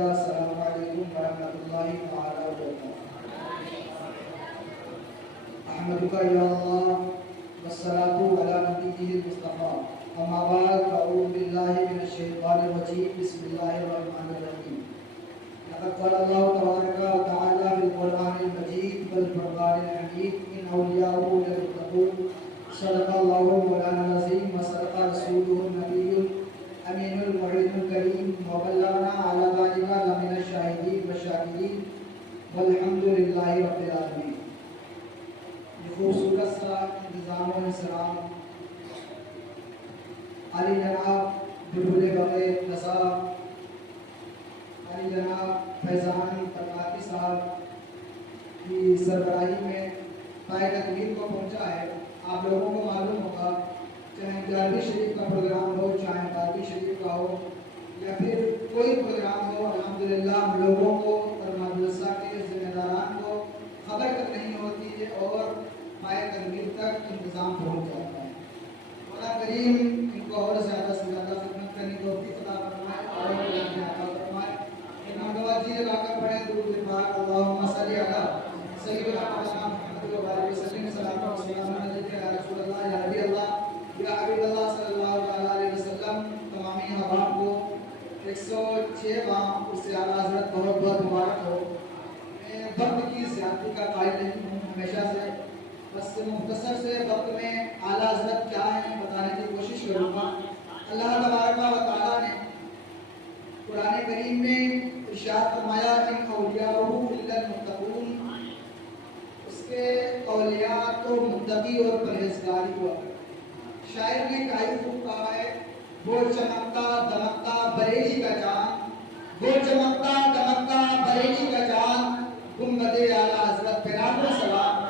شکریہ. السلام علیکم ورحمۃ اللہ تعالیٰ وبرکاتہ. احمدک یا اللہ والصلاة علی نبیہ المصطفیٰ. اما بعد فاعوذ باللہ من الشیطان الرجیم. بسم اللہ الرحمن الرحیم. لقد قال اللہ تبارک وتعالی فی القرآن المجید والفرقان الحمید ان اولیاءہ للمتقون. صدق اللہ مولانا العظیم وصدق رسولہ النبی الامین الموعد الکریم وبلغنا علی ذلک لمن الشاہدین والشاکرین والحمد للہ رب العالمین. یہ خوبصورت سا انتظام و انصرام علی جناب بلبل بغیر رضا علی جناب فیضان ترکاتی صاحب کی سربراہی میں پائے تقریر کو پہنچا ہے. آپ لوگوں کو معلوم ہوگا چاہے 11ویں شریف کا پروگرام ہو چاہے 12ویں شریف کا ہو یا پھر کوئی پروگرام ہو، الحمدللہ ہم لوگوں کو اور مدرسہ کے ذمہ داران کو خبر تک نہیں ہوتی ہے اور پائے تقریر تک انتظام پہنچ جاتا ہے. مولا کریم ان کو اور زیادہ سے زیادہ خدمت کرنے کی توفیق عطا فرمائے اور عطا فرمائے. جی لگا کر پڑھیں درود پاک. اللہم صلی علی سیدنا محمد و علیہ وسلم. صلاۃ و سلام علیک یا رسول اللہ یا نبی اللہ یا حبیب اللہ صلی اللہ علیہ وسلم. تمامی احباب کو 106 ماہ اس سے اعلیٰ حضرت بہت بہت مبارک ہو. میں وقت کی زیادتی کا قائل نہیں ہوں ہمیشہ سے، بس مختصر سے وقت میں اعلیٰ حضرت کیا ہیں بتانے کی کوشش کروں گا. اللہ تبارک و تعالیٰ نے قرآن کریم میں ارشاد فرمایا ان اولیاء الا المتقون. اس کے اولیاء تو متقی اور پرہیزگار ہوا. شاعر نے کائی خوب کہا ہے، وہ چمکتا دمکتا بریلی کا جان، وہ چمکتا دمکتا بریلی کا جان، گنبد اعلیٰ حضرت پہ لاکھوں سلام.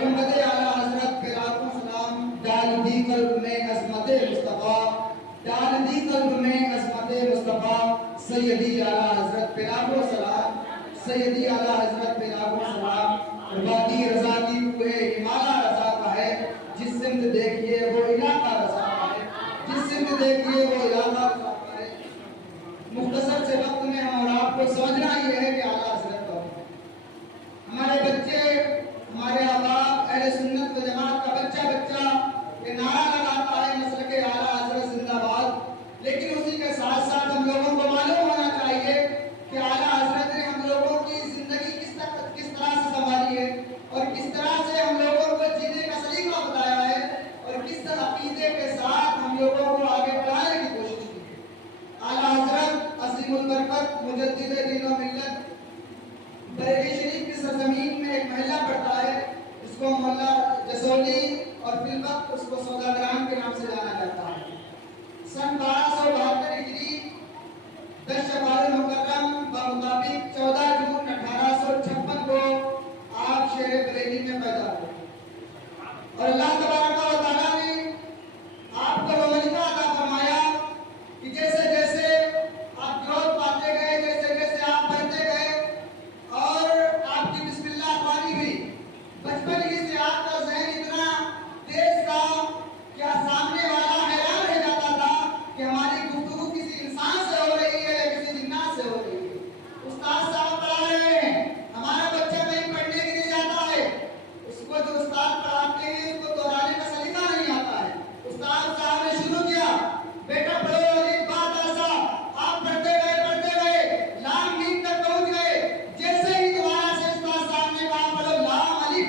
گنبد اعلیٰ حضرت پہ لاکھوں سلام. ڈال دی قلب میں عظمت مصطفیٰ، ڈال دی قلب میں عظمت مصطفیٰ. سیدی اعلیٰ حضرت پہ لاکھوں سلام، سیدی اعلیٰ حضرت پہ لاکھوں سلام. وادی رضا کی کوہ ہمالا رضا کا ہے، جس سمت دیکھیے وہ علاقہ رضا کا ہے، جس سمت دیکھیے وہ علاقہ رضا کا ہے. مختصر سے وقت میں ہم اور آپ کو سمجھنا یہ ہے کہ اعلیٰ حضرت کون ہے. ہمارے بچے، ہمارے احباب اہل سنت و جماعت کا بچہ یہ نعرہ لگاتا ہے مسلک اعلیٰ حضرت زندہ باد، لیکن اسی کے ساتھ ساتھ ہم لوگوں کو معلوم ہونا چاہیے کہ اعلیٰ حضرت نے ہم لوگوں کی زندگی کس طرح سے سنواری ہے اور کس طرح سے ہم لوگوں کو جینے کا سلیقہ بتایا ہے اور کس طرح عقیدے کے ساتھ ہم لوگوں کو آگے بڑھانے کی کوشش کی ہے. اعلیٰ حضرت عظیم البرکت مجدد دین و ملت بریلی شریف کی سرزمین میں ایک محلہ پڑتا ہے جس کو محلہ جسولی اور فی الوقت اس کو سوداگران کے نام سے جانا جاتا ہے. سن 1272 ہجری 10 شوال المکرم بمطابق 14 جون 1856 کو آپ شہر بریلی میں پیدا ہوئے اور اللہ تبارک و تعالیٰ نے آپ کو وہ وظیفہ عطا فرمایا کہ جیسے جیسے آپ گروتھ پاتے گئے، جیسے جیسے آپ بڑھتے گئے اور آپ کی بسم اللہ خوانی ہوئی، بچپن ہی سے آپ کا ذہن اتنا تیز تھا کہ سامنے والا حیران رہ جاتا تھا کہ ہماری گفتگو کسی انسان سے ہو رہی ہے یا کسی جنات سے ہو رہی ہے. استاد صاحب پڑھا رہے ہیں، ہمارا بچہ کہیں پڑھنے کے لیے جاتا ہے، اس کو جو استاد پڑھاتے ہیں اس کو دہرانے کا سلیقہ نہیں آتا ہے. استاد صاحب نے شروع کیا، بیٹا پڑھو الف با تا سا. آپ پڑھتے گئے لام میم تک پہنچ گئے. جیسے ہی دوبارہ سے استاد صاحب نے کہا پڑھو لام الف،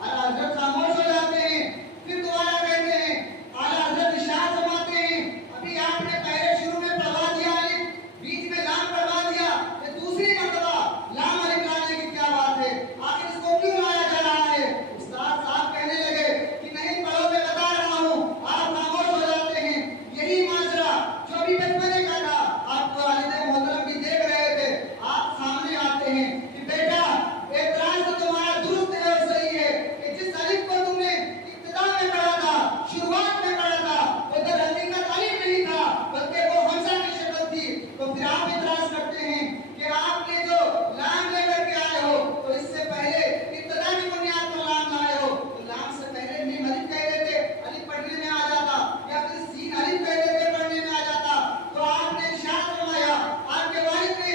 اعلیٰ حضرت خاموش ہو جاتے ہیں. پھر دوبارہ کہتے ہیں، اعلیٰ حضرت ارشاد فرماتے ہیں ابھی آپ نے پہلے شروع میں پڑھوا دیا الف، بیچ میں لام پڑھوا دیا، یہ دوسری مرتبہ لام الف لانے کی کیا بات ہے، آخر اس کو کیوں لایا جا رہا ہے. استاد صاحب کہنے لگے کہ نہیں پڑھو، میں بتا رہا ہوں. آپ خاموش ہو جاتے ہیں. یہی ماجرا جو ابھی بچپنے کا تھا، آپ کو والد محترم بھی دیکھ رہے تھے. آپ سامنے آتے ہیں کہ بیٹا اعتراض تو تمہارا درست ہے اور صحیح ہے کہ جس الف کو تم نے ابتدا میں پڑھا تھا، شروعات میں پڑھا تھا، وہ در حقیقت الف نہیں تھا بلکہ وہ حمزہ کی شکل تھی. تو پھر آپ اعتراض کرتے ہیں کہ آپ نے جو لام لے کر کے آئے ہو تو اس سے پہلے ابتدا کی بنیاد پر لام لائے ہو. تو لام سے پہلے میم الف کہہ دیتے، الف پڑھنے میں آ جاتا، یا پھر سین الف کہہ دیتے پڑھنے میں آ جاتا. تو آپ نے ارشاد فرمایا، آپ کے والد نے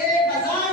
1000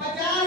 50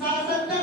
70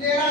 13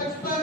55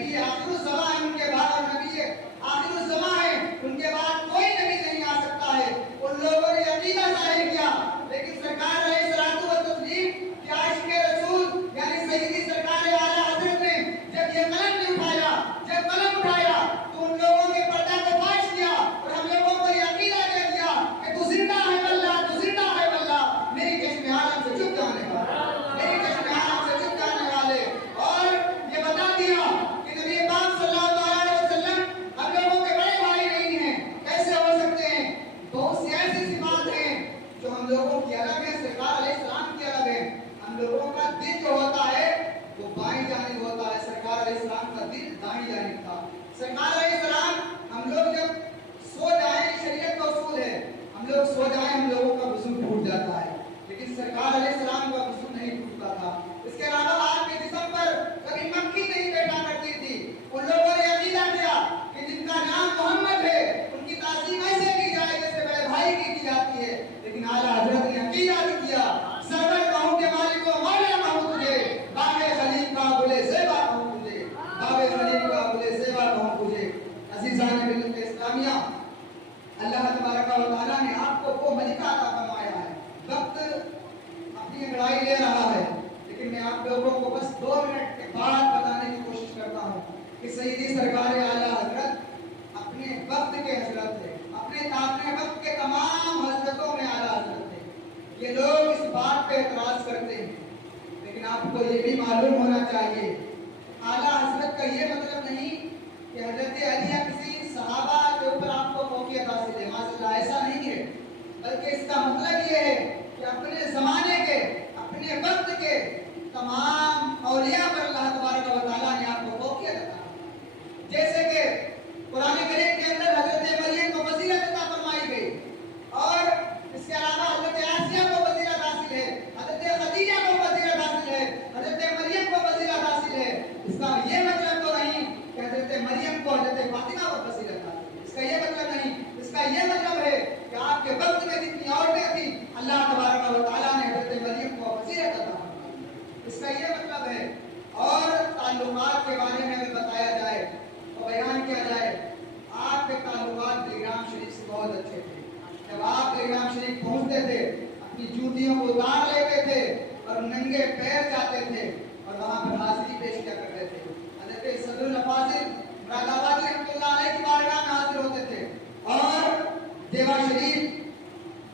نبی آخر الزمان ہے ان کے بعد، اور نبی آخر الزمان ہے ان کے بعد کوئی نبی نہیں آ سکتا ہے. ان لوگوں نے عقیدہ ظاہر کیا، لیکن سرکار علیہ الصلوۃ والتسلیم کے عاشق رسول یعنی سیدی سرکار اعلیٰ حضرت نے جب یہ قلم نہیں اٹھایا، جب قلم اٹھایا تو ان لوگوں کے پردہ کو فاش کیا اور ہم لوگوں کو یہ عقیدہ دے دیا کہ تو زندہ ہے واللہ، تو زندہ ہے واللہ، میری چشم عالم سے چھپ جانے والا، میری چشم عالم سے چھپ جانے والے. اور یہ بتا دیا کہ نبی پاک صلی اللہ علیہ وسلم ہم لوگوں کے بڑے بھائی نہیں ہیں. کیسے ہو سکتے ہیں؟ بہت سی ایسی صفات ہیں جو ہم لوگوں کی الگ ہے، سرکار علیہ السلام کی الگ ہے. ہم لوگوں کا دل جو ہوتا ہے وہ بائیں جانب ہوتا ہے، سرکار علیہ السلام کا دل دائیں جانب تھا. سرکار علیہ السلام ہم لوگ جب سو جائیں، شریعت کا اصول ہے ہم لوگ سو جائیں ہم لوگوں کا وضو ٹوٹ جاتا ہے، لیکن سرکار علیہ السلام کا وضو نہیں ٹوٹتا تھا. اس کے علاوہ آپ کے جسم پر کبھی مکھی نہیں بیٹھا کرتی تھی. ان لوگوں نے عقیدہ کیا کہ جن کا نام محمد ہے ان کی تعظیم ایسے کی جائے جیسے بڑے بھائی کی جاتی ہے. لیکن اعلیٰ حضرت نے عقیدہ بھی کیا، سرور کہوں کے مالک کو مولا کہوں تجھے، باب خلیل کا بولے زیبا کہوں تجھے، باب خلیل کا بولے زیبا کہوں تجھے. عزیزان ملت اسلامیہ، اللہ تبارک و تعالیٰ نے آپ کو وہ ملکہ عطا فرمایا ہے. وقت اپنی انگڑائی لے رہا ہے، لیکن میں آپ لوگوں کو بس 2 منٹ کے بعد بتانے کی کوشش کرتا ہوں کہ سیدی سرکار اعلیٰ حضرت اپنے وقت کے حضرت تھے، اپنے وقت کے تمام حضرتوں میں اعلیٰ حضرت تھے. یہ لوگ اس بات پہ اعتراض کرتے ہیں، لیکن آپ کو یہ بھی معلوم ہونا چاہیے اعلیٰ حضرت کا یہ مطلب نہیں کہ حضرت علی یا کسی صحابہ کے اوپر آپ کو فوقیت حاصل ہے، ماشاءاللہ ایسا نہیں ہے، بلکہ اس کا مطلب یہ ہے کہ اپنے زمانے کے، اپنے وقت کے تمام اولیاء پر اللہ تبارک و تعالیٰ نے آپ کو فوقیت عطا. جیسے کہ قرآن کریم کے اندر حضرت مریم کو فضیلت عطا فرمائی گئی، اور اس کے علاوہ حضرت آسیہ کو فضیلت حاصل ہے، حضرت خدیجہ کو فضیلت حاصل ہے، حضرت مریم کو فضیلت حاصل ہے. اس کا یہ مطلب تو نہیں کہ حضرت مریم کو حضرت فاطمہ کو فضیلت حاصل ہے، اس کا یہ مطلب نہیں. اس کا یہ مطلب ہے کہ آپ کے وقت میں جتنی عورتیں تھیں اللہ تبارک و تعالیٰ نے حضرت مریم کو فضیلت عطا فرمائی. اس کا یہ مطلب ہے. اور تعلقات کے بارے میں اگر بتایا جائے اور بیان کیا جائے، آپ کے تعلقات بیگم شریف سے بہت اچھے تھے. جب آپ بیگم شریف پہنچتے تھے اپنی جوتیوں کو اتار لیتے تھے اور ننگے پیر جاتے تھے اور وہاں پر حاضری پیش کیا کرتے تھے. حضرت صدر الافاضل مراد آبادی رحمۃ اللہ علیہ کی بارگاہ میں حاضر ہوتے تھے اور دیوا شریف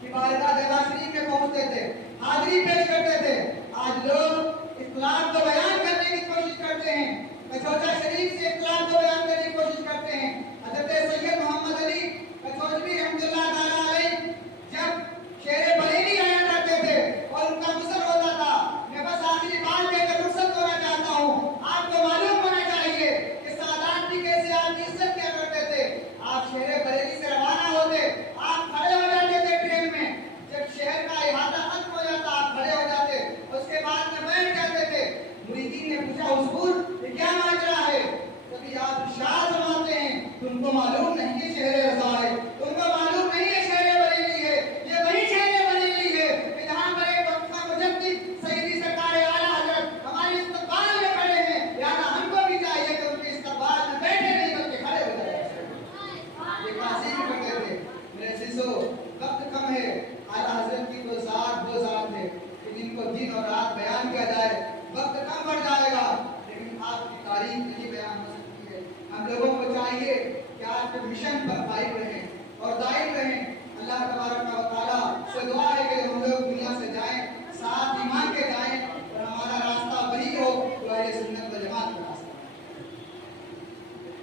کی بارگاہ دیوا شریف میں پہنچتے تھے، حاضری پیش کرتے تھے. آج لوگ اختلاف کو بیان کرنے کی کوشش کرتے ہیں، کچوچا شریف سے اختلاف کو بیان کرنے کی کوشش کرتے ہیں. حضرت سید محمد علی کچوچوی رحمۃ اللہ تعالیٰ علیہ جب شیر بریلی آیا کرتے تھے اور ان کا غسل ہوتا تھا، میں بس آخری بات کہہ کر رخصت ہونا چاہتا ہوں. آپ کو معلوم ہونا چاہیے کہ سادات بھی کیسے آپ کی عزت کیا کرتے تھے. آپ شہر بریلی سے روانہ ہوتے، آپ کھڑے ہو جاتے تھے ٹرین میں، جب شہر کا احاطہ ختم ہو جاتا آپ کھڑے ہو جاتے، اس کے بعد میں بیٹھ جاتے تھے. مریدین نے پوچھا حضور یہ کیا ماجرا ہے؟ کبھی آپ ارشاد فرماتے ہیں تم کو معلوم نہیں ہے شہر رضا ہے، تم کو معلوم نہیں ہے شہر بریلی ہے. یہ وہی شہر بریلی ہے کہ جہاں پر ایک وقت کا مجدد سیدی سرکار اعلیٰ حضرت ہمارے استقبال میں کھڑے ہیں. لہٰذا ہم کو بھی چاہیے کہ ان کے استقبال میں بیٹھے نہیں بلکہ کھڑے ہو جائیں. یہ تعظیم کرتے تھے. میرے عزیزو، وقت کم ہے. اعلیٰ حضرت کی تو ذات وہ ذات ہے کہ جن کو دن اور رات بیان کیا جائے وقت کم پڑ جائے گا، لیکن آپ کی تاریخ نہیں بیان ہو سکتی ہے. ہم لوگوں کو چاہیے کہ آپ کے مشن پر قائم رہیں اور دائم رہیں. اللہ تبارک